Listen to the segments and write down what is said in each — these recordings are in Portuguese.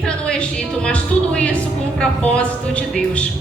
entra no Egito, mas tudo isso com o propósito de Deus.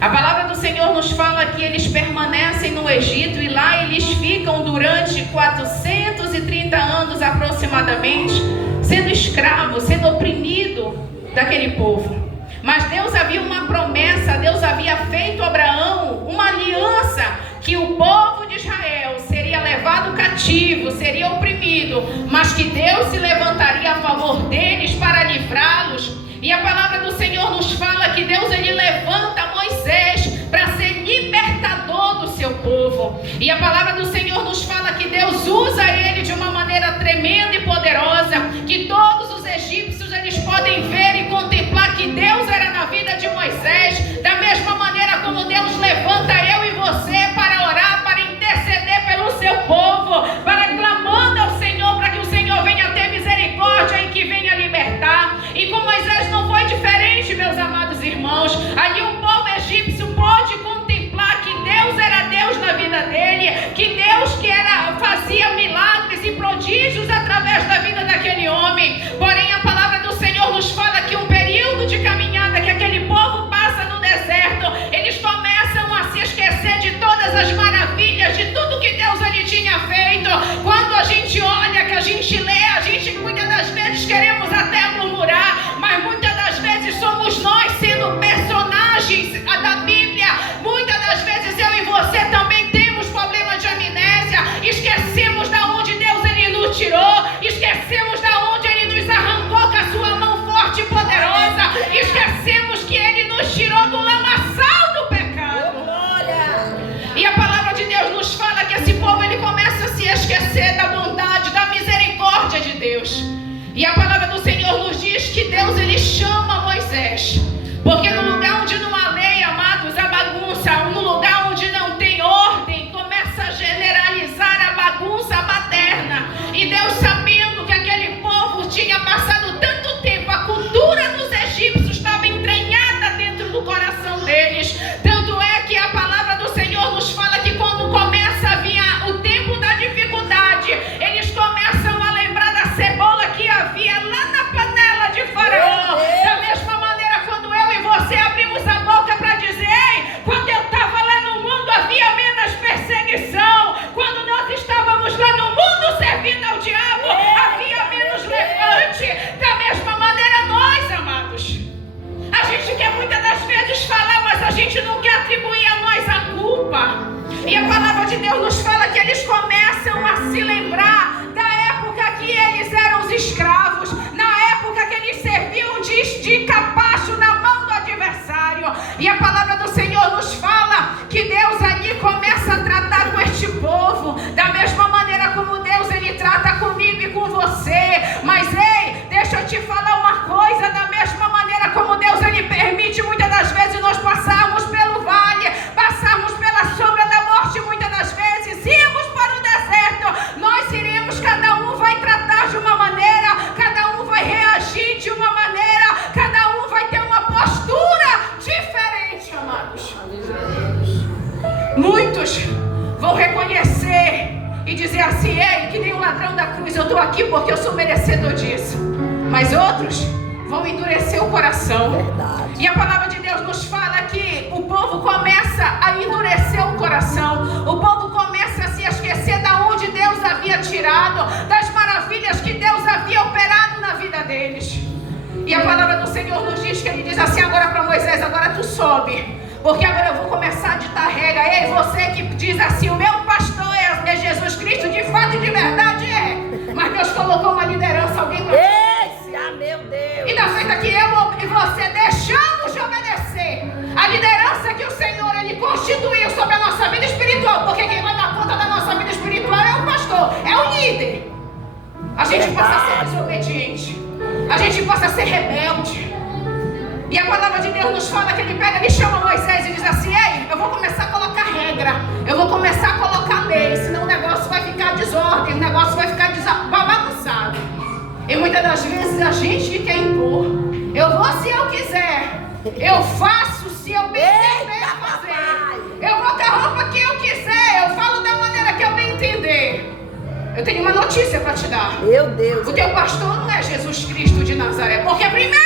A palavra do Senhor nos fala que eles permanecem no Egito e lá eles ficam durante 430 anos aproximadamente, sendo escravos, sendo oprimidos daquele povo. Mas Deus havia uma promessa, Deus havia feito a Abraão uma aliança, que o povo de Israel seria levado cativo, seria oprimido, mas que Deus se levantaria a favor deles para livrá-los. E a palavra do Senhor nos fala que Deus ele levanta Moisés para ser libertador do seu povo. E a palavra do Senhor nos fala que Deus usa ele de uma maneira tremenda e poderosa, que todos os egípcios eles podem ver e contemplar que Deus era na vida de Moisés, da mesma maneira como Deus levanta eu e você para orar, para interceder pelo seu povo, para clamando ao Senhor, para que o Senhor venha ter misericórdia e que venha libertar. E com Moisés não foi diferente, meus amados irmãos. Ali o povo egípcio pôde contemplar que Deus era Deus na vida dele, que Deus fazia milagres e prodígios através da vida daquele homem. Porém a palavra do Senhor nos fala que um período de caminhada que aquele povo passa no deserto, eles começam a se esquecer de todas as maravilhas, de tudo que Deus ali tinha feito. Quando a gente olha, que a gente lê, a gente muitas das vezes queremos até murmurar, mas muitas das vezes somos nós sendo personagens da Bíblia. Muitas das vezes eu e você também temos problema de amnésia, esquecemos da onde Deus ele nos tirou, esquecemos da onde ele nos arrancou com a sua mão forte e poderosa, esquecemos que ele nos tirou do lamaçal do pecado. E a palavra de Deus nos fala que esse povo ele começa a se esquecer da bondade, da misericórdia de Deus. E a palavra do Senhor nos diz que Deus ele chama Moisés, porque no lugar onde não há lei, amados, a bagunça, no lugar onde não tem ordem, começa a generalizar a bagunça materna. E Deus, sabendo que aquele povo tinha passado tanto tempo, a cultura dos egípcios estava entranhada dentro do coração deles. Tanto é que a palavra do Senhor nos fala que quando começa a vir o tempo da dificuldade, eles começam a lembrar da cebola que havia lá na panela de Faraó. Da mesma maneira, quando eu e você abrimos a boca para dizer: ei, quando eu estava lá no mundo havia menos perseguição, quando nós estávamos lá no mundo servindo ao diabo havia menos levante. Da mesma maneira nós, amados, a gente quer muitas das vezes falar, mas a gente não quer atribuir a nós a culpa. E a palavra de Deus nos fala que eles começam a se lembrar da época que eles eram os escravos, na época que eles serviam de capacho na mão do adversário. E a palavra do Senhor nos fala que Deus ali começa a tratar com este povo da mesma maneira como Deus ele trata comigo e com você. Mas ei, deixa eu te falar uma coisa, da mesma maneira como Deus ele permite muitas das vezes nós passarmos pelo vale, passarmos pela sombra da morte, muitas das vezes irmos para o deserto, nós iremos, cada um vai tratar de uma maneira, cada um vai reagir de uma maneira, cada um vai ter uma postura diferente, amados. Muitos vão reconhecer e dizer assim: ei, que nem o ladrão da cruz, eu estou aqui porque eu sou merecedor disso. Mas outros vão endurecer o coração. Verdade. E a palavra de Deus nos fala que o povo começa a endurecer o coração, o povo começa a se esquecer da onde Deus havia tirado, das maravilhas que Deus havia operado na vida deles. E a palavra do Senhor nos diz que ele diz assim agora para Moisés: agora tu sobe, porque agora eu vou começar a ditar regra. Ei, você que diz assim: o meu pastor é Jesus Cristo, de fato e de verdade é, mas Deus colocou uma liderança, alguém para meu Deus. e da feita que eu e você deixamos de obedecer a liderança que o Senhor ele constituiu sobre a nossa vida espiritual, porque quem vai dar conta da nossa vida espiritual é o pastor, é o líder. A gente passa a ser desobediente, a gente passa a ser rebelde. E a palavra de Deus nos fala que ele pega, ele chama Moisés e diz assim: ei, eu vou começar a colocar regra, eu vou começar a colocar lei, senão o negócio vai ficar desordem, o negócio vai ficar bagunçado. E muitas das vezes a gente quer impor. Eu vou se eu quiser, eu faço se eu bem entender fazer, eu vou com a roupa que eu quiser, eu falo da maneira que eu bem entender. Eu tenho uma notícia para te dar. Meu Deus. O teu pastor não é Jesus Cristo de Nazaré, porque primeiro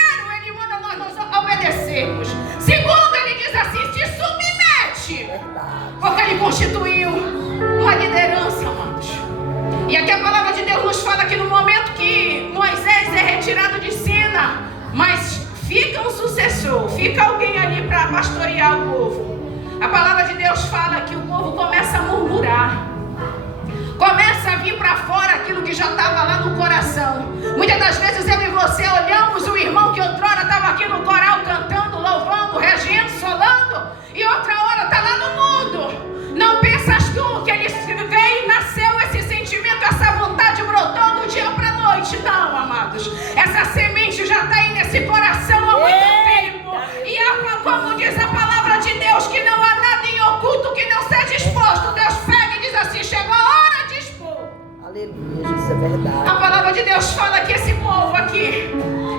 Muitas das vezes eu e você olhamos o irmão que outrora estava aqui no coral cantando, louvando, regendo, solando, e outra hora está lá no mundo. Não pensas tu que ele veio e nasceu esse sentimento, essa vontade brotou do dia para a noite. Não, amados. Essa semente já está aí nesse coração há muito tempo. E como diz a palavra de Deus, que não há nada em oculto que não seja exposto. Deus pega e diz assim: chegou a hora de expor. Aleluia, isso é verdade. A palavra de Deus fala que esse povo aqui,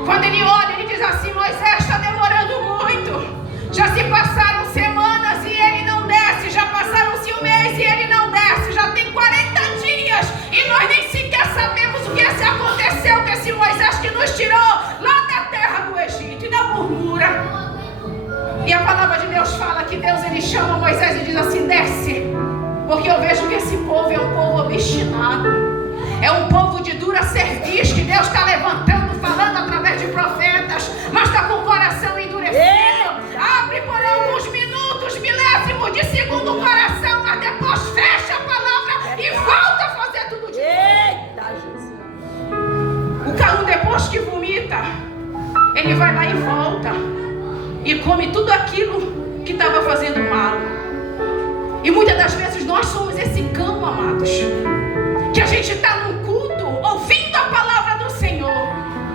quando ele olha, ele diz assim: Moisés está demorando muito. Já se passaram semanas e ele não desce. Já passaram-se um mês e ele não desce. Já tem 40 dias e nós nem sequer sabemos o que aconteceu com esse Moisés que nos tirou lá da terra do Egito. E não murmura. E a palavra de Deus fala que Deus, ele chama Moisés e diz assim: desce, porque eu vejo que esse povo é um povo obstinado. É um povo de dura cerviz que Deus está levantando, falando através de profetas, mas está com o coração endurecido. Abre por alguns minutos, milésimos de segundo o coração, mas depois fecha a palavra e volta a fazer tudo de novo. Eita, Jesus. O cão, depois que vomita, ele vai lá e volta e come tudo aquilo que estava fazendo mal. E muitas das vezes nós somos esse cão, amados, que a gente está num culto ouvindo a palavra do Senhor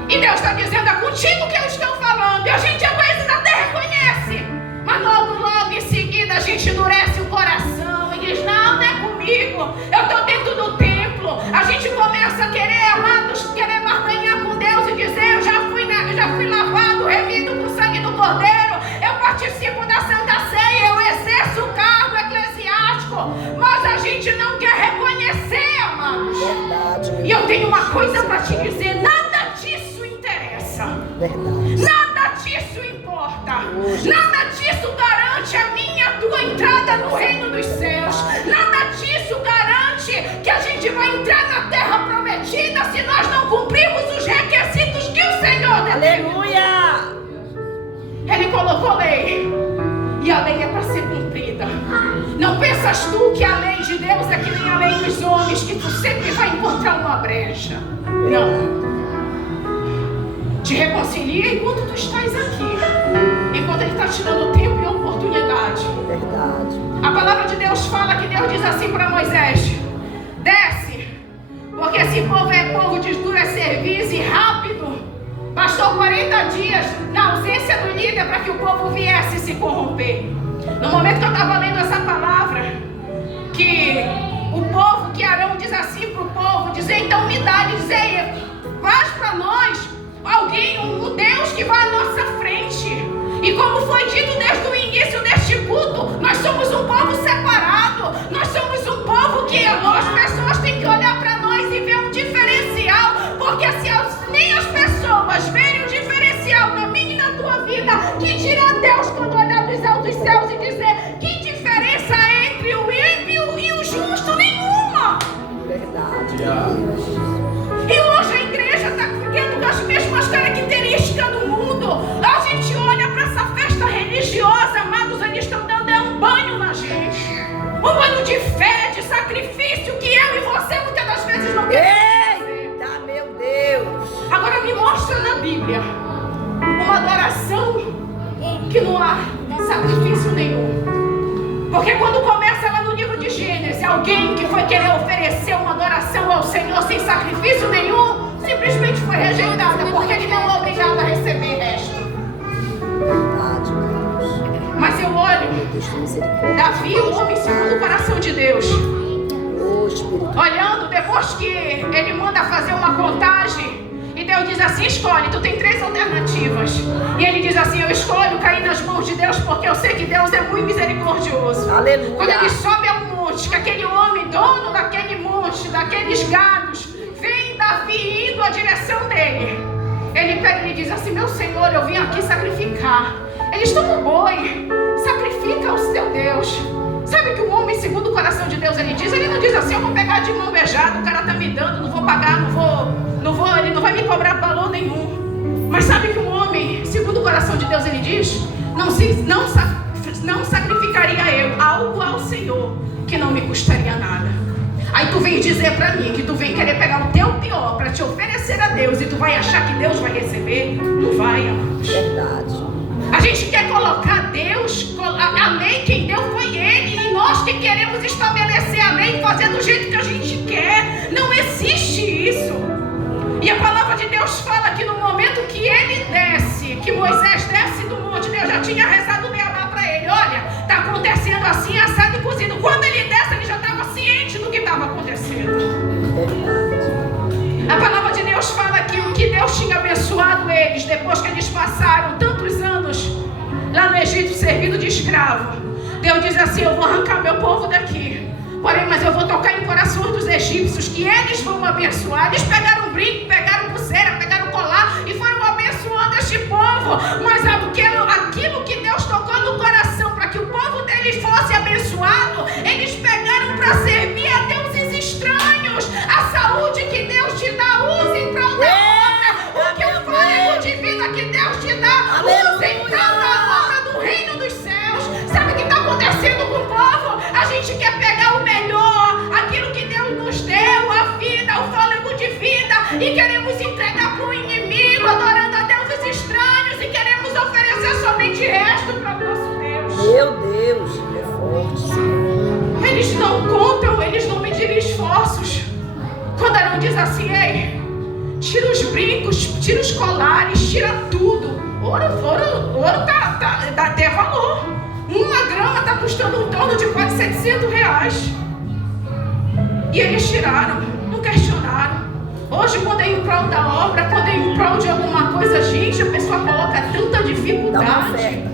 e Deus está dizendo: é contigo que eu estou falando, e a gente às vezes até reconhece, mas logo em seguida a gente endurece o coração e diz: não é comigo, eu estou dentro do templo. A gente começa a querer, amados, querer barganhar com Deus e dizer: eu já fui lavado, remido com o sangue do Cordeiro, eu participo da Santa Ceia, eu exerço o cargo eclesiástico, mas a gente não quer reconhecer, amados. Verdade. E eu tenho uma coisa para te dizer: nada disso interessa. Verdade. Nada disso importa. Nada disso garante a minha e a tua entrada no reino dos céus. Nada disso garante que a gente vai entrar na terra prometida se nós não cumprirmos os requisitos que o Senhor determinou. Aleluia. Ele colocou lei, e a lei é para ser cumprida. Não pensas tu que a lei de Deus é que nem a lei dos homens, que tu sempre vai encontrar uma brecha. Não. Te reconcilia enquanto tu estás aqui, enquanto ele está te dando tempo e oportunidade. Verdade. A palavra de Deus fala que Deus diz assim para Moisés: desce, porque esse povo é povo de dura cerviz e rápido. Bastou 40 dias na ausência do líder para que o povo viesse se corromper. No momento que eu estava lendo essa palavra, que o povo, que Arão diz assim para o povo, dizer: então me dá, dizer, faz para nós alguém, um Deus que vá à nossa frente. E como foi dito desde o início deste culto, nós somos um povo separado. Nós somos um povo que as pessoas têm que olhar para nós e ver um diferencial. Porque se nem as pessoas verem um diferencial na minha e na tua vida, que dirá Deus quando olhar dos altos céus e dizer: que diferença entre o ímpio e o justo? Nenhuma. Verdade. E hoje a igreja está ficando com as mesmas características do mundo. A gente olha para essa festa religiosa, amados, eles estão dando um banho na gente. Um banho de fé, de sacrifício, que eu e você muitas das vezes não queremos fazer. Eita, meu Deus. Agora me mostra na Bíblia uma adoração que não há sacrifício nenhum. Porque quando começa lá no livro de Gênesis, alguém que foi querer oferecer uma adoração ao Senhor sem sacrifício nenhum, simplesmente foi rejeitada, porque ele não é obrigado a receber resto. Verdade, Deus. Mas eu olho Deus tem misericórdia. Davi, o homem segundo o coração de Deus, Oh, Espírito. olhando depois que ele manda fazer uma contagem, e Deus diz assim: escolhe, tu tem 3 alternativas. E ele diz assim: eu escolho cair nas mãos de Deus, porque eu sei que Deus é muito misericordioso. Aleluia. Quando ele sobe ao monte, que aquele homem, dono daquele monte, daqueles gados, vem Davi indo à direção dele, ele pega e lhe diz assim: meu Senhor, eu vim aqui sacrificar. Eles tomam boi, sacrifica ao seu Deus. Sabe que o homem segundo o coração de Deus, ele não diz assim: eu vou pegar de mão beijada, o cara tá me dando, não vou pagar, ele não vai me cobrar valor nenhum. Mas sabe que o homem segundo o coração de Deus, ele diz: não sacrificaria eu algo ao Senhor que não me custaria nada. Aí tu vem dizer pra mim que tu vem querer pegar o teu pior pra te oferecer a Deus e tu vai achar que Deus vai receber? Não vai, amados. Verdade. A gente quer colocar Deus, a lei, quem deu foi Ele, e nós que queremos estabelecer a lei e fazer do jeito que a gente quer. Não existe isso. E a palavra de Deus fala que no momento que ele desce, que Moisés desce do monte, Deus já tinha rezado o beabá para ele. Olha, está acontecendo assim, assado e cozido. Quando ele desce, ele já estava ciente do que estava acontecendo. A palavra de Deus fala que o que Deus tinha abençoado eles, depois que eles passaram tantos anos lá no Egito servindo de escravo, Deus diz assim: eu vou arrancar meu povo daqui, porém, mas eu vou tocar em corações dos egípcios, que eles vão abençoar. Eles pegaram brinco, pegaram pulseira, pegaram colar e foram abençoando este povo. Mas aquilo que Deus tocou no coração para que o povo deles fosse abençoado, eles pegaram para servir a deuses estranhos. A saúde que Deus te dá, use em prol da obra. O que o fôlego de vida que Deus te dá, use em prol da obra do reino dos céus. Sabe o que está acontecendo com o povo? A gente quer pegar o melhor, aquilo que Deus nos deu, a vida, o fôlego de vida, e queremos entregar para o inimigo, adorando a deuses estranhos, e queremos oferecer somente resto para o nosso Deus. Meu Deus, é forte, Senhor. Eles não contam, eles não medirem esforços. Quando Arão diz assim: ei, tira os brincos, tira os colares, tira tudo. Ouro dá até valor. Uma grama está custando em torno de quase R$700. E eles tiraram, não questionaram. Hoje, quando é em prol da obra, quando é em prol de alguma coisa, gente, a pessoa coloca tanta dificuldade.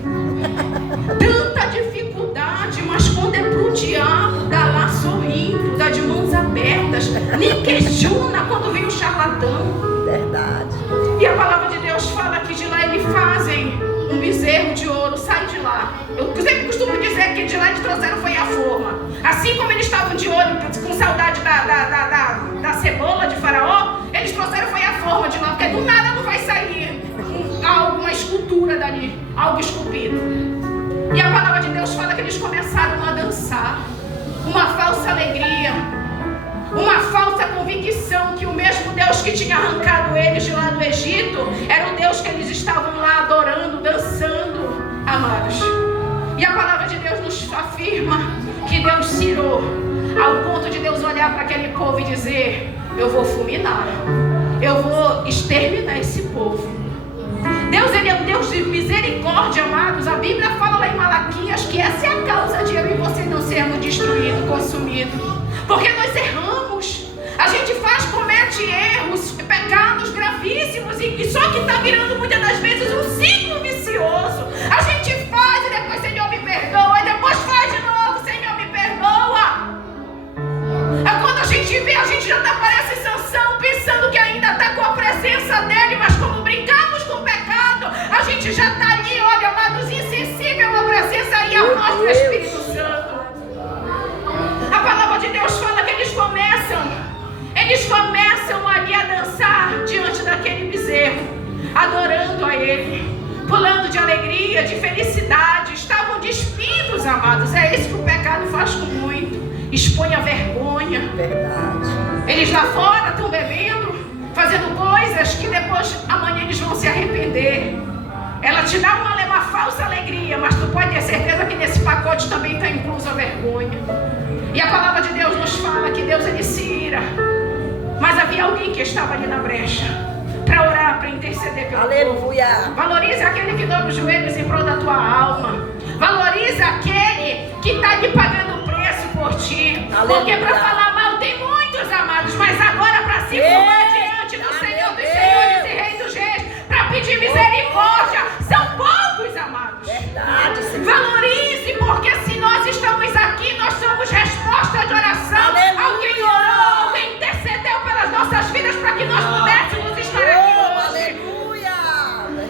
Tanta dificuldade, mas quando é pro diabo, dá lá sorrindo, dá de mãos abertas, nem questiona quando vem o charlatão. Verdade. E a palavra de Deus fala que de lá eles fazem um bezerro de ouro, sai de lá. Eu sempre costumo dizer que de lá eles trouxeram foi a forma. Assim como eles estavam de olho, com saudade da cebola de Faraó, eles trouxeram foi a forma de lá, porque do nada não vai sair uma escultura dali, algo esculpido. E a palavra de Deus fala que eles começaram a dançar. Uma falsa alegria, uma falsa convicção que o mesmo Deus que tinha arrancado eles de lá do Egito era o Deus que eles estavam lá adorando, dançando, amados. E a palavra de Deus nos afirma que Deus cirou, ao ponto de Deus olhar para aquele povo e dizer: eu vou fulminar, eu vou exterminar esse povo. Deus, Ele é um Deus de misericórdia, amados. A Bíblia fala lá em Malaquias que essa é a causa de eu e você não sermos destruídos, consumidos. Porque nós erramos. A gente comete erros, pecados gravíssimos, e só que está virando muitas das vezes um ciclo vicioso. A gente faz e depois: Senhor, me perdoa. E depois faz de novo: Senhor, me perdoa. Quando a gente vê, a gente já parece Sansão, pensando que ainda está com a presença dele, mas como brincamos com o pecado, a gente já está ali, olha, amados, insensível à presença e ao nosso Espírito Santo. A palavra de Deus fala que eles começam ali a dançar diante daquele bezerro, adorando a ele, pulando de alegria, de felicidade. Estavam despidos, amados. É isso que o pecado faz com muito. Expõe a vergonha. Verdade. Eles lá fora estão bebendo, fazendo coisas que depois, amanhã, eles vão se arrepender. Ela te dá uma falsa alegria, mas tu pode ter certeza que nesse pacote também está incluso a vergonha. E a palavra de Deus nos fala que Deus, Ele se ira. Mas havia alguém que estava ali na brecha para orar, para interceder pelo Aleluia. povo. Valorize aquele que dobra os joelhos em prol da tua alma. Valorize aquele que está ali pagando o preço por ti. Aleluia. Porque para falar mal tem muitos, amados, mas agora para se curvar diante do Senhor dos Senhores e Rei dos Reis, para pedir misericórdia, são poucos, amados. Verdade, Senhor. Valorize, porque se nós estamos aqui, nós somos resposta de oração. Aleluia. Alguém orou, alguém intercedeu pelas nossas vidas para que nós pudéssemos estar aqui hoje. Aleluia.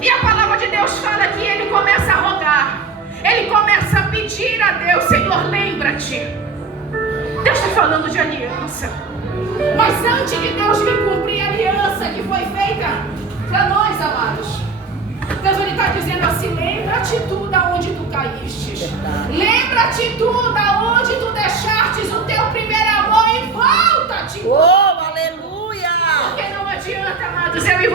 E a palavra de Deus fala que ele começa a rogar. Ele começa a pedir a Deus: Senhor, lembra-te. Deus está falando de aliança. Mas antes de Deus vir cumprir a aliança que foi feita para nós, amados, Deus, Ele está dizendo assim: lembra-te tu da onde tu caíste. Lembra-te tu da onde tu deixastes o teu primeiro amor e vai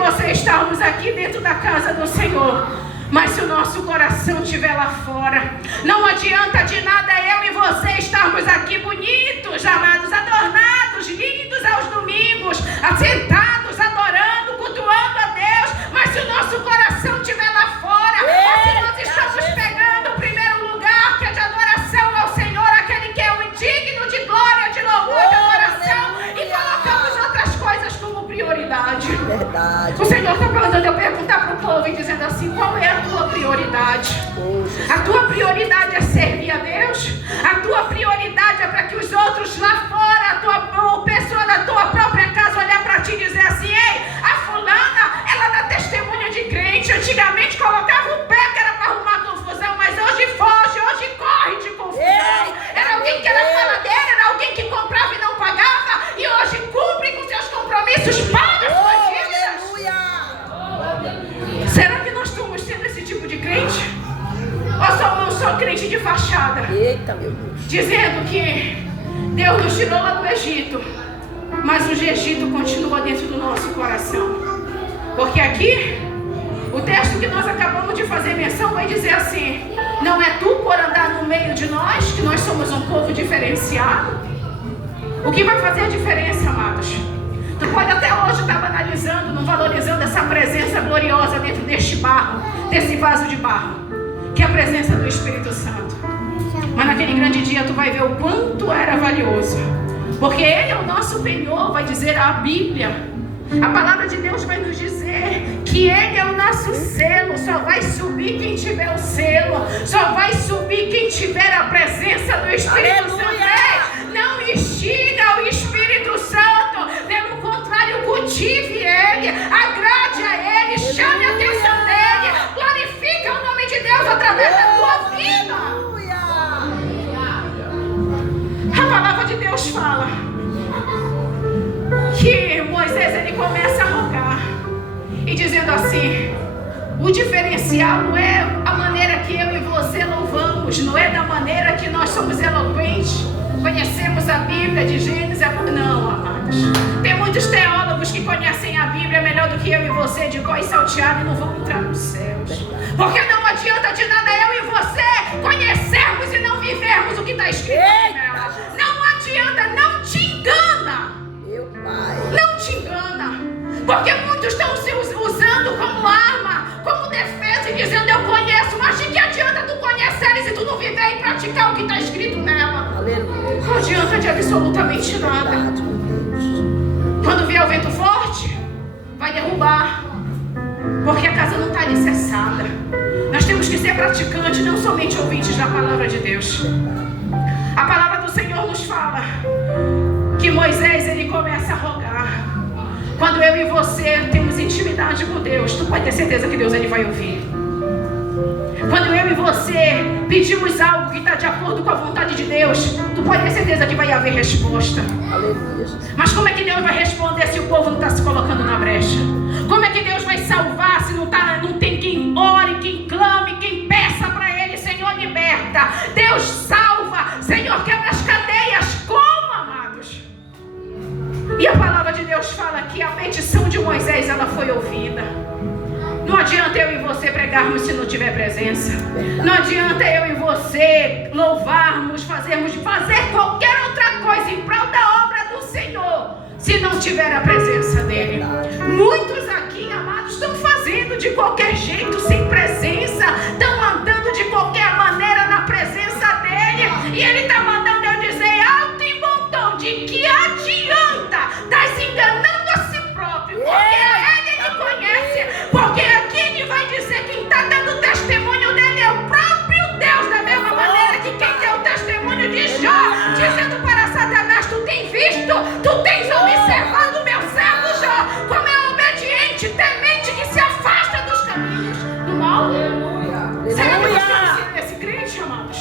você estarmos aqui dentro da casa do Senhor, mas se o nosso coração estiver lá fora, não adianta de nada eu e você estarmos aqui bonitos, amados, adornados, lindos aos domingos, assentados, adorando, cultuando a Deus, mas se o nosso coração estiver lá fora, ou se nós estamos pegando o primeiro lugar, que é de adoração ao Senhor, aquele que é o indigno de glória, de louvor, de adoração, e colocamos outras coisas como prioridade. Verdade. O Senhor está mandando eu perguntar para o povo e dizendo assim: qual é a tua prioridade? A tua prioridade é servir a Deus? A tua prioridade é para que os outros lá fora, ou pessoa da tua própria casa, olhar para ti e dizer assim: ei, a fulana, ela dá testemunha de crente. Antigamente colocava o pé que era para arrumar confusão, mas hoje foge, hoje corre de confusão. Era alguém que era faladeira, era alguém que comprava e não pagava, e hoje cumpre com seus compromissos, paga suas dívidas. Será que nós estamos sendo esse tipo de crente? Ou somos só crente de fachada? Eita, meu Deus. Dizendo que Deus nos tirou lá do Egito, mas o Egito continua dentro do nosso coração. Porque aqui, o texto que nós acabamos de fazer menção vai dizer assim: não é tu por andar no meio de nós, que nós somos um povo diferenciado? O que vai fazer a diferença, amados? Tu pode até hoje estar banalizando, não valorizando essa presença gloriosa dentro deste barro, desse vaso de barro, que é a presença do Espírito Santo. Mas naquele grande dia tu vai ver o quanto era valioso, porque Ele é o nosso penhor, vai dizer a Bíblia. A palavra de Deus vai nos dizer que Ele é o nosso selo. Só vai subir quem tiver o selo, só vai subir quem tiver a presença do Espírito Santo. Não instiga o Espírito Santo, pelo contrário, cultive Ele, agrade a Ele, chame a atenção dEle, glorifica o nome de Deus através da tua vida. A palavra de Deus fala que Moisés, ele começa a rogar e dizendo assim: o diferencial não é a maneira que eu e você louvamos, não é da maneira que nós somos eloquentes, conhecemos a Bíblia de Gênesis a... Não, amados, tem muitos teólogos que conhecem a Bíblia melhor do que eu e você, de cor e salteado, e não vão entrar nos céus. Porque não adianta de nada eu e você conhecermos e não vivermos o que está escrito nela. Não adianta, não te engana. Não te engana, porque muitos estão se usando como arma, como defesa, e dizendo: eu conheço, mas de que adianta tu conheceres e tu não viver e praticar o que está escrito nela? Aleluia. Não adianta de absolutamente nada. Quando vier o vento forte, vai derrubar, porque a casa não está alicerçada. Nós temos que ser praticantes, não somente ouvintes da palavra de Deus. A palavra do Senhor nos fala que Moisés, ele começa a rogar. Quando eu e você temos intimidade com Deus, tu pode ter certeza que Deus, ele vai ouvir. Quando eu e você pedimos algo que está de acordo com a vontade de Deus, tu pode ter certeza que vai haver resposta. Mas como é que Deus vai responder se o povo não está se colocando na brecha? Como é que Deus vai salvar se não tem quem ore, quem clame, quem peça para Ele: Senhor, liberta. Deus salva. Senhor, quebra as cadeias. Como, amados? E a palavra de Deus fala que a petição de Moisés, ela foi ouvida. Não adianta eu e você pregarmos se não tiver presença. Não adianta eu e você louvarmos, fazer qualquer outra coisa em prol da obra do Senhor, se não tiver a presença dEle. Muitos aqui, amados, estão fazendo de qualquer jeito, sem presença, estão andando de qualquer maneira na presença dEle, e Ele está mandando eu dizer alto e bom tom: de que adianta? Está se enganando a si próprio, porque Ele conhece, porque aqui Ele vai dizer: quem está dando testemunho dEle é o próprio Deus, da mesma maneira que quem deu o testemunho de Jó, dizendo para Satanás: tu tens visto, tu tens observado o meu servo Jó, como é obediente, temente, que se afasta dos caminhos do mal. Será que nós estamos sendo esse crente, amados?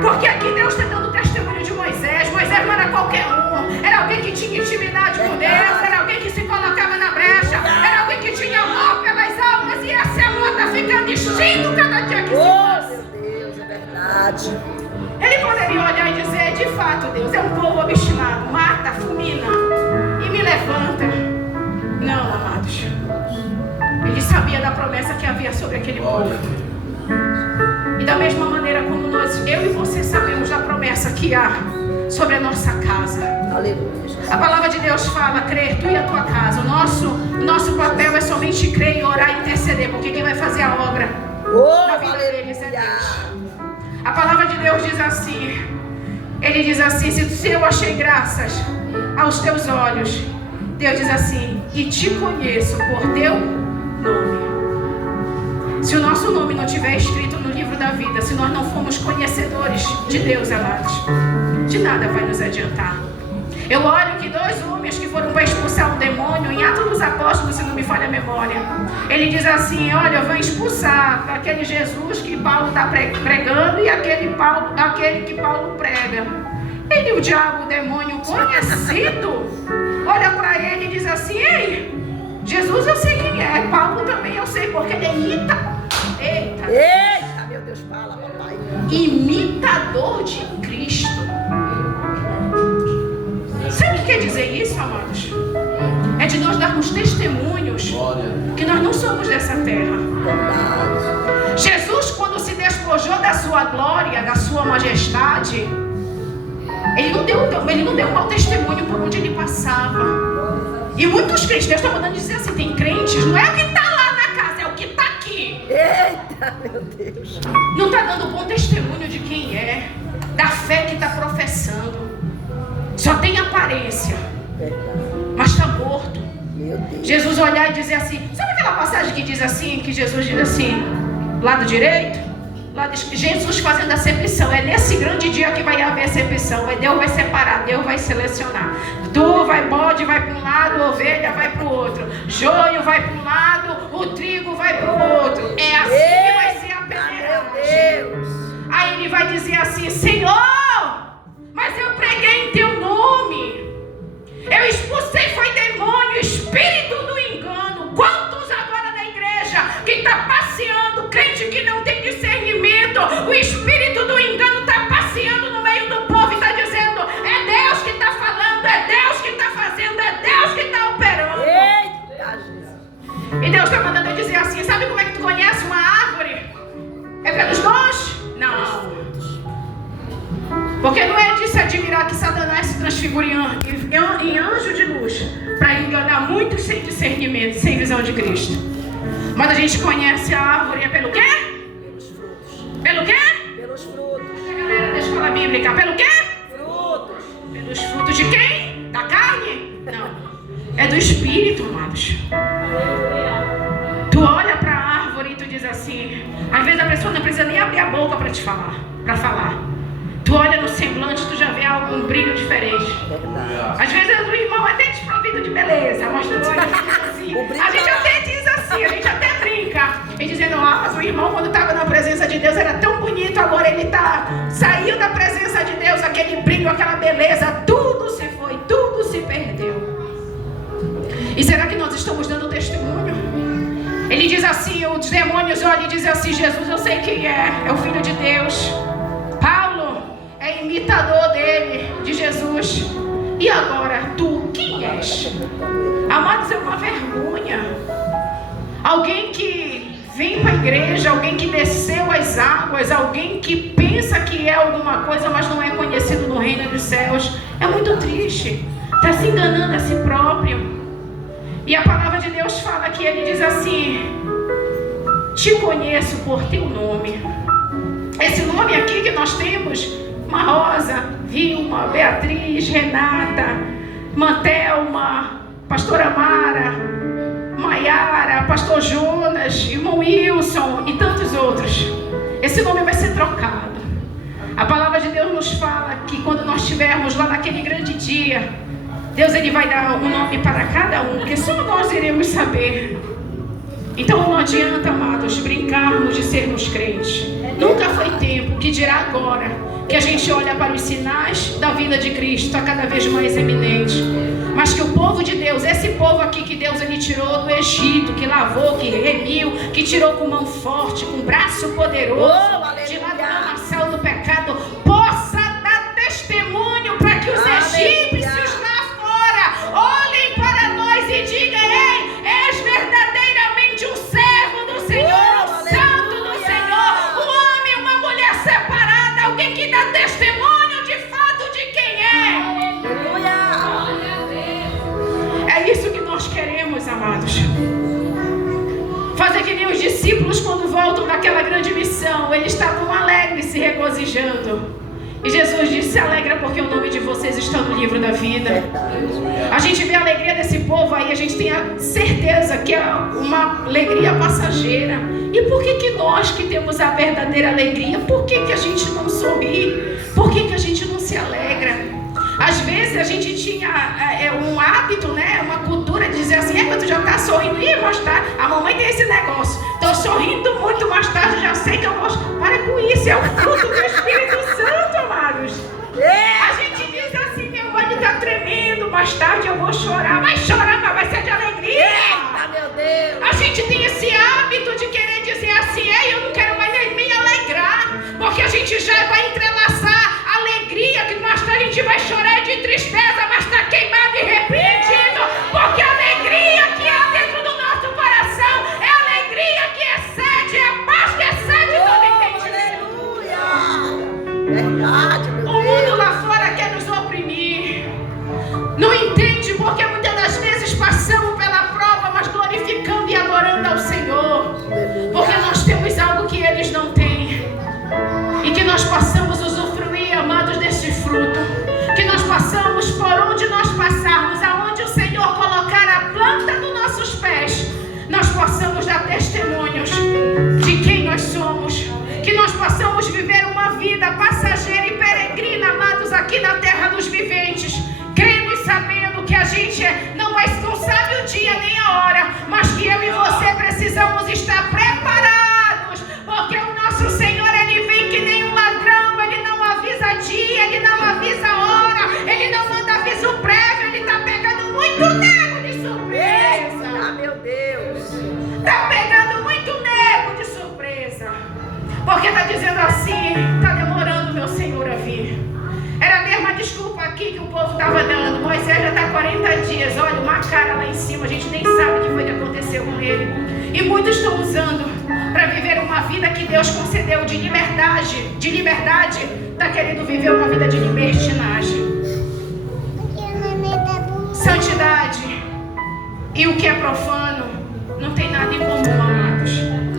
Porque aqui Deus está dando testemunho de Moisés. Moisés não era qualquer um, era alguém que tinha intimidade com Deus, era alguém que se colocava na brecha, era alguém que tinha amor pelas almas, e esse amor está ficando extinto cada dia que se passa. Meu Deus, é verdade. Ele poderia olhar e dizer: de fato, Deus é um povo obstinado, mata, fulmina e me levanta. Não, amados, promessa que havia sobre aquele povo. E da mesma maneira como eu e você sabemos da promessa que há sobre a nossa casa. Aleluia. A palavra de Deus fala, crer, tu e a tua casa. O nosso papel é somente crer e orar e interceder, porque quem vai fazer a obra na vida deles é Deus. A palavra de Deus diz assim, ele diz assim, se eu achei graças aos teus olhos, Deus diz assim, e te conheço por teu nome. Se o nosso nome não estiver escrito no livro da vida, se nós não formos conhecedores de Deus, amados, de nada vai nos adiantar. Eu olho que 2 homens que foram para expulsar um demônio, em Atos dos Apóstolos, se não me falha a memória, ele diz assim, olha, eu vou expulsar aquele Jesus que Paulo está pregando e aquele que Paulo prega. Ele, o diabo, o demônio conhecido, olha para ele e diz assim, ei, Jesus eu sei quem é, Paulo também eu sei, porque ele é Eita, meu Deus, fala, papai. Imitador de Cristo. Sabe o que quer dizer isso, amados? É de nós darmos testemunhos que nós não somos dessa terra. Jesus, quando se despojou da sua glória, da sua majestade, ele não deu mau testemunho por onde ele passava. E muitos crentes, Deus está mandando dizer assim, tem crentes, não é o que está lá na casa, é o que está aqui. Eita, meu Deus. Não está dando bom testemunho de quem é, da fé que está professando. Só tem aparência, mas está morto. Meu Deus. Jesus olhar e dizer assim, sabe aquela passagem que diz assim, que Jesus diz assim, lado direito? Jesus fazendo acepção, é nesse grande dia que vai haver acepção, Deus vai separar, Deus vai selecionar. Bode vai para um lado, ovelha vai para o outro, joio vai para um lado, o trigo vai para o outro. É assim que vai ser a peneiragem. Aí ele vai dizer assim, Senhor, mas eu preguei em teu nome, eu expulsei foi demônio, espírito do engano. Quantos agora na igreja que está passeando, crente que não tem discernimento, o espírito do engano está passeando no meio do povo e está dizendo, é Deus que está falando, é Deus que está fazendo, é Deus que está operando. Eita, Jesus. E Deus está mandando eu dizer assim, sabe como é que tu conhece uma árvore? É pelos dons? Não. Porque não é de se admirar que Satanás se transfigure em anjo de luz para enganar muitos sem discernimento, sem visão de Cristo. Mas a gente conhece a árvore é pelo quê? Pelos frutos. Pelo quê? Pelos frutos. A galera da escola bíblica, pelo quê? Frutos. Pelos frutos de quem? Da carne? Não. É do Espírito, amados. Tu olha para a árvore e tu diz assim, às vezes a pessoa não precisa nem abrir a boca para te falar, para falar. Tu olha no semblante, tu já vê algum brilho diferente. Às vezes o irmão é até desprovido de beleza, mas tu olha assim. A gente até diz assim, a gente até brinca. E dizendo, mas o irmão quando estava na presença de Deus era tão bonito, agora ele saiu da presença de Deus, aquele brilho, aquela beleza, tudo se foi, tudo se perdeu. E será que nós estamos dando testemunho? Ele diz assim, os demônios olham e dizem assim, Jesus eu sei quem é o Filho de Deus. Paulo é imitador dele, de Jesus. E agora, tu, quem és? Amados, é uma vergonha. Alguém que vem para a igreja, alguém que desceu as águas, alguém que pensa que é alguma coisa, mas não é conhecido no reino dos céus. É muito triste. Está se enganando a si próprio. E a palavra de Deus fala que ele diz assim, te conheço por teu nome. Esse nome aqui que nós temos, uma Rosa, Vilma, Beatriz, Renata, Mantelma, Pastora Mara, Maiara, Pastor Jonas, Irmão Wilson e tantos outros. Esse nome vai ser trocado. A palavra de Deus nos fala que quando nós estivermos lá naquele grande dia, Deus ele vai dar um nome para cada um, porque só nós iremos saber. Então não adianta, amados, brincarmos de sermos crentes. Nunca foi tempo, que dirá agora, que a gente olha para os sinais da vida de Cristo, está cada vez mais eminente. Mas que o povo de Deus, esse povo aqui que Deus ele tirou do Egito, que lavou, que remiu, que tirou com mão forte, com braço poderoso, de lá do lamaçal do pecado, possa dar testemunho para que os egípcios lá fora olhem para nós e digam, ei, és verdadeiramente um servo do Senhor. regozijando. E Jesus disse: se alegra porque o nome de vocês está no livro da vida. A gente vê a alegria desse povo aí, a gente tem a certeza que é uma alegria passageira. E por que nós que temos a verdadeira alegria, por que a gente não sorri? Por que a gente não se alegra? Às vezes a gente tinha um hábito, né, uma cultura de dizer assim: quando tu já está sorrindo, mais tarde, a mamãe tem esse negócio, estou sorrindo muito, mais tarde já sei que eu vou. Para com isso, é o fruto do Espírito Santo, amados. A gente diz assim: meu olho está tremendo, mais tarde eu vou chorar. Vai chorar, mas vai ser de alegria. Eita, meu Deus. A gente tem esse hábito de querer dizer assim: eu não quero mais nem me alegrar, porque a gente já vai entrelaçar a alegria, que mais tarde a gente vai chorar de tristeza, mas está queimado e repreendido, porque a alegria que há dentro do nosso coração é a alegria que excede, é a paz que excede todo entendimento. Aleluia. Verdade, meu O mundo Deus. lá fora quer nos oprimir, não entende porque muitas das vezes passamos pela prova, mas glorificando e adorando ao Senhor, porque nós temos algo que eles não têm, e que nós possamos usufruir, amados, deste fruto, que nós possamos, por onde nós passarmos, aonde o Senhor colocar a planta dos nossos pés, nós possamos dar testemunhos de quem nós somos, que nós possamos viver uma vida passageira e peregrina, amados, aqui na terra dos viventes, crendo e sabendo que a gente não sabe o dia nem a hora, mas que eu e você precisamos estar preparados, porque o nosso Senhor, Ele vem que nem um ladrão, Ele não avisa dia, Ele não avisa hora, Ele não manda aviso prévio, Ele está pegando muito nego de surpresa. Ah, meu Deus. Está pegando muito nego de surpresa, porque está dizendo assim: está demorando meu Senhor a vir. Era a mesma desculpa aqui que o povo estava dando: Moisés já está 40 dias, olha uma cara lá em cima, a gente nem sabe o que foi que aconteceu com ele. E muitos estão usando para viver uma vida que Deus concedeu de liberdade, está querendo viver uma vida de libertinagem. Santidade e o que é profano não tem nada em comum, amados.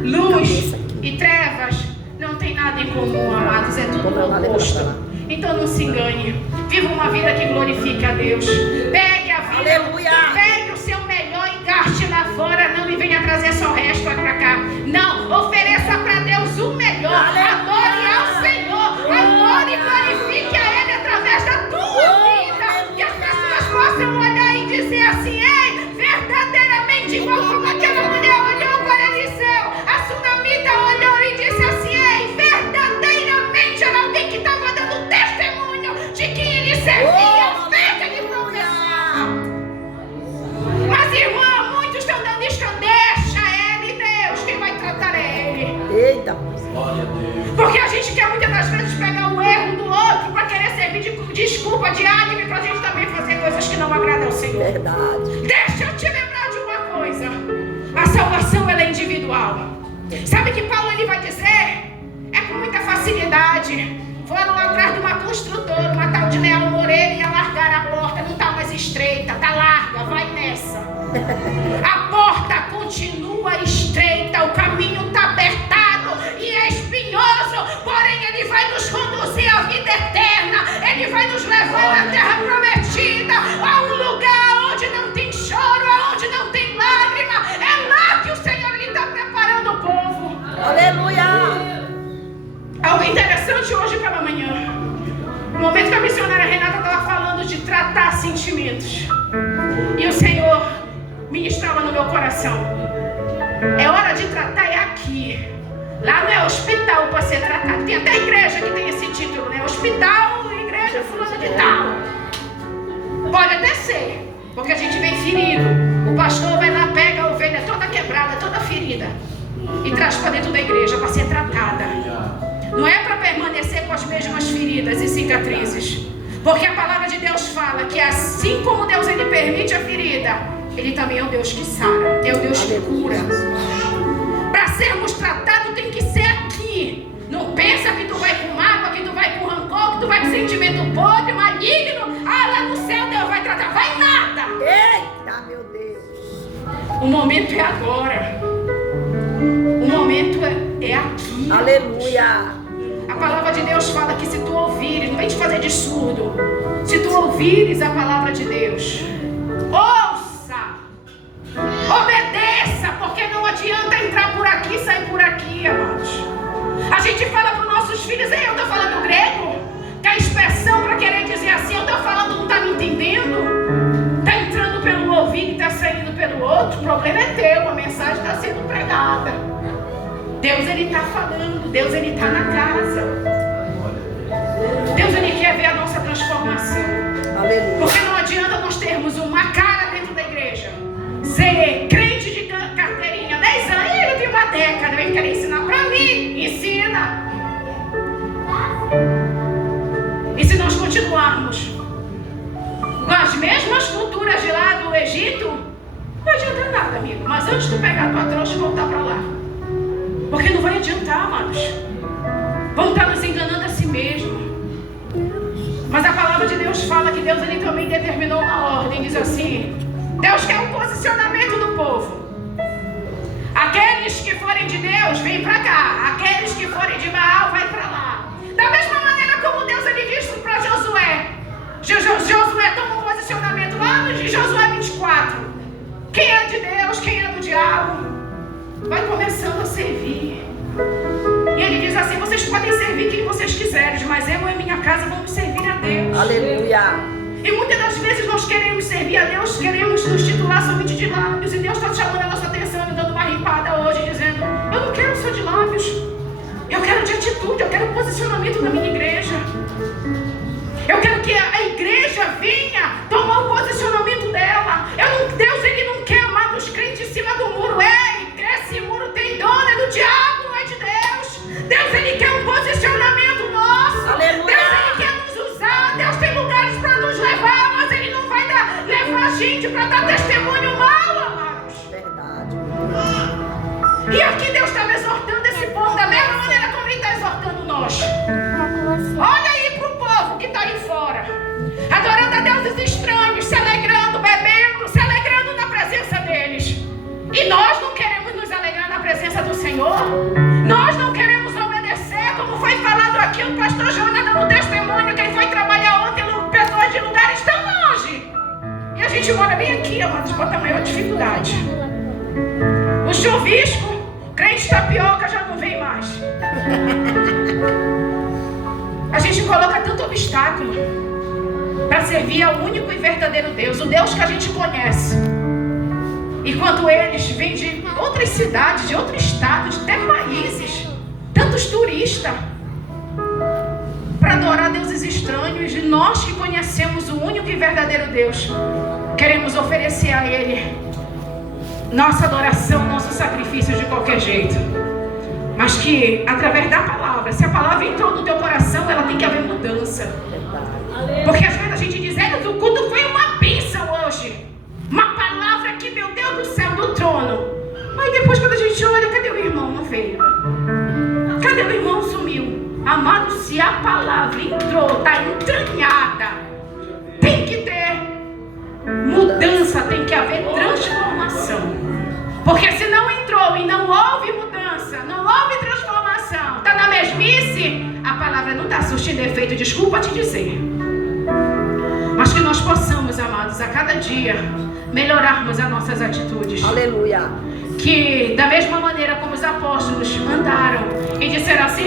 Luz e trevas não tem nada em comum, amados, é tudo oposto. Então não se engane, viva uma vida que glorifique a Deus. Pegue a vida, Aleluia. pegue o seu melhor e gaste lá fora, não, e venha trazer só o resto para cá. Não, ofereça para Deus o melhor. Adore ao Senhor, adore e glorifique a Ele através da tua vida. Que as pessoas possam olhar e dizer assim: ei, verdadeiramente igual como aquela mulher olhou para Eliseu, a sunamita olhou e disse assim: ei, verdadeiramente era alguém que estava dando testemunho de que ele servia, feita de professar. Mas irmã, muitos estão dando deixa ele, Deus, quem vai tratar é Ele. Eita. Porque a gente quer muitas das vezes pegar o erro do outro para querer servir de desculpa, de ânimo, para a gente também fazer coisas que não agradam ao Senhor. Verdade. Deixa eu te lembrar de uma coisa: a salvação ela é individual. Sabe que Paulo ele vai dizer? É com muita facilidade. Foram lá atrás de uma construtora, uma tal de Leal Moreira, e ia largar a porta, não está mais estreita, está larga, vai nessa. A porta continua estreita, o caminho está apertado e é espinhoso, porém Ele vai nos conduzir à vida eterna, Ele vai nos levar à terra prometida, a um lugar onde não tem choro, onde não tem lágrima. É lá que o Senhor está preparando o povo. Aleluia. Algo interessante hoje pela manhã, no momento que a missionária Renata estava falando de tratar sentimentos, e o Senhor ministrava no meu coração: é hora de tratar, é aqui. Lá não é hospital para ser tratado. Tem até igreja que tem esse título, né? Hospital, igreja fulano de tal. Pode até ser, porque a gente vem ferido. O pastor vai lá, pega a ovelha toda quebrada, toda ferida, e traz para dentro da igreja para ser tratada. Não é para permanecer com as mesmas feridas e cicatrizes, porque a palavra de Deus fala que assim como Deus ele permite a ferida, Ele também é o Deus que sara, é o Deus que cura. Para sermos tratados tem que ser aqui. Não pensa que tu vai com mágoa, que tu vai com rancor, que tu vai com sentimento podre, maligno. Lá no céu Deus vai tratar. Vai nada. Eita, meu Deus. O momento é agora. O momento é aqui. Aleluia. A palavra de Deus fala que se tu ouvires, não vem te fazer de surdo. Se tu ouvires a palavra de Deus, ouça, obedeça, porque não adianta entrar por aqui e sair por aqui, amados. A gente fala para os nossos filhos, eu estou falando grego, que a expressão para querer dizer assim, eu estou falando, não está me entendendo, está entrando pelo ouvido e está saindo pelo outro, o problema é teu, a mensagem está sendo pregada. Deus, Ele está falando, Deus, Ele está na casa. Deus, Ele quer ver a nossa transformação. Aleluia. Porque não adianta nós termos uma cara dentro da igreja, ser crente de carteirinha, 10 anos, e eu tenho uma década, vem querer ensinar para mim, ensina. E se nós continuarmos com as mesmas culturas de lá do Egito, não adianta nada, amigo. Mas antes de tu pegar a tua trouxa e voltar para lá, porque não vai adiantar, amados. Vão estar nos enganando a si mesmo. Mas a palavra de Deus fala que Deus, Ele também determinou uma ordem. Diz assim, Deus quer um posicionamento do povo. Aqueles que forem de Deus, vêm para cá. Aqueles que forem de Baal, vai para lá. Da mesma maneira como Deus, Ele disse para Josué. Josué toma um posicionamento lá de Josué 24. Quem é de Deus, quem é do diabo, vai começando a servir. E ele diz assim, vocês podem servir quem vocês quiserem, mas eu e minha casa vamos servir a Deus. Aleluia. E muitas das vezes nós queremos servir a Deus, queremos nos titular somente de lábios, e Deus está chamando a nossa atenção e dando uma rimpada hoje, dizendo, eu não quero só de lábios, eu quero de atitude, eu quero posicionamento na minha igreja. Eu quero que a igreja venha tomar o posicionamento dela. Deus, Ele não quer amar os crentes em cima do muro. Esse muro tem dono, é do diabo, não é de Deus. Deus, Ele quer um posicionamento nosso. Aleluia. Deus, Ele quer nos usar. Deus tem lugares para nos levar, mas Ele não vai levar a gente para dar testemunho mal, amados. Verdade. E aqui Deus estava exortando esse povo da mesma maneira como Ele está exortando nós. Olha aí para o povo que está aí fora, adorando a deuses estranhos, se alegrando, bebendo, se alegrando na presença deles. E nós não queremos nos alegrar na presença do Senhor. Nós não queremos obedecer, como foi falado aqui, o pastor Jonas dando testemunho, quem foi trabalhar ontem, pessoas de lugares tão longe. E a gente mora bem aqui, amados, bota a maior dificuldade. O chuvisco, crente tapioca já não vem mais. A gente coloca tanto obstáculo para servir ao único e verdadeiro Deus, o Deus que a gente conhece. Enquanto eles vêm de outras cidades, de outro estado, de até países, tantos turistas, para adorar deuses estranhos, e nós que conhecemos o único e verdadeiro Deus, queremos oferecer a Ele nossa adoração, nosso sacrifício de qualquer jeito. Mas que através da palavra, se a palavra entrou no teu coração, ela tem que haver mudança. Porque às vezes a gente diz, que o culto foi uma bênção hoje, uma palavra que, meu Deus do céu, do trono. Mas depois quando a gente olha, cadê o irmão? Não veio. Cadê o irmão? Sumiu. Amado, se a palavra entrou, está entranhada, tem que ter mudança, tem que haver transformação. Porque se não entrou e não houve mudança, não houve transformação, está na mesmice, a palavra não está surtindo efeito, desculpa te dizer. Mas que nós possamos, amados, a cada dia melhorarmos as nossas atitudes. Aleluia. Que da mesma maneira como os apóstolos andaram e disseram assim,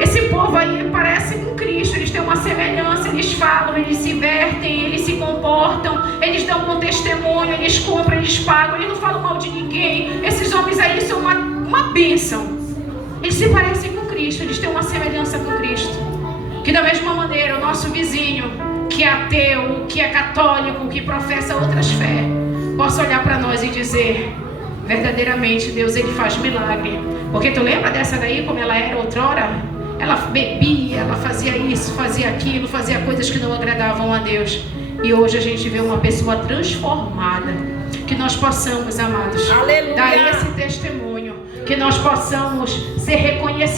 esse povo aí parece com Cristo, eles têm uma semelhança, eles falam, eles se vertem, eles se comportam, eles dão um testemunho, eles compram, eles pagam, eles não falam mal de ninguém. Esses homens aí são uma bênção. Eles se parecem com Cristo, eles têm uma semelhança com Cristo. Que da mesma maneira o nosso vizinho, que é ateu, que é católico, que professa outras fés, possa olhar para nós e dizer, verdadeiramente Deus, Ele faz milagre. Porque tu lembra dessa daí, como ela era outrora? Ela bebia, ela fazia isso, fazia aquilo, fazia coisas que não agradavam a Deus. E hoje a gente vê uma pessoa transformada. Que nós possamos, amados, Aleluia. dar esse testemunho. Que nós possamos ser reconhecidos.